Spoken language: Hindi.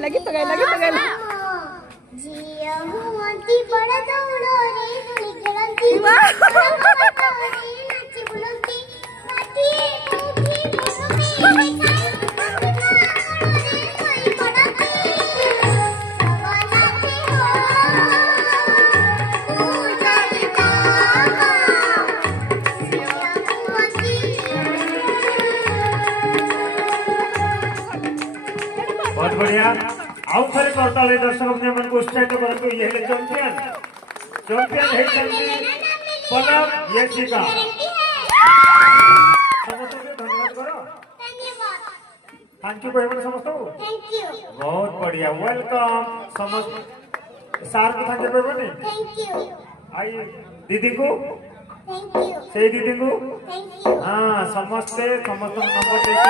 गाइला गीत गाइला जिया हुआंती बड़ा दौड़ो रे होली खेलंती नाची बुलंती बाकी टूटी बहुत बढ़िया आउ थे करताले दर्शक मन को उत्साहित करंतु ये है चैंपियन चैंपियन है चंदी पलक ये शिका समस्त को धन्यवाद करो थैंक यू भाई समस्त को थैंक यू बहुत बढ़िया वेलकम समस्त सार को थैंक यू भाई थैंक यू आई दीदी को थैंक यू से दीदी को थैंक यू हां समस्त नंबर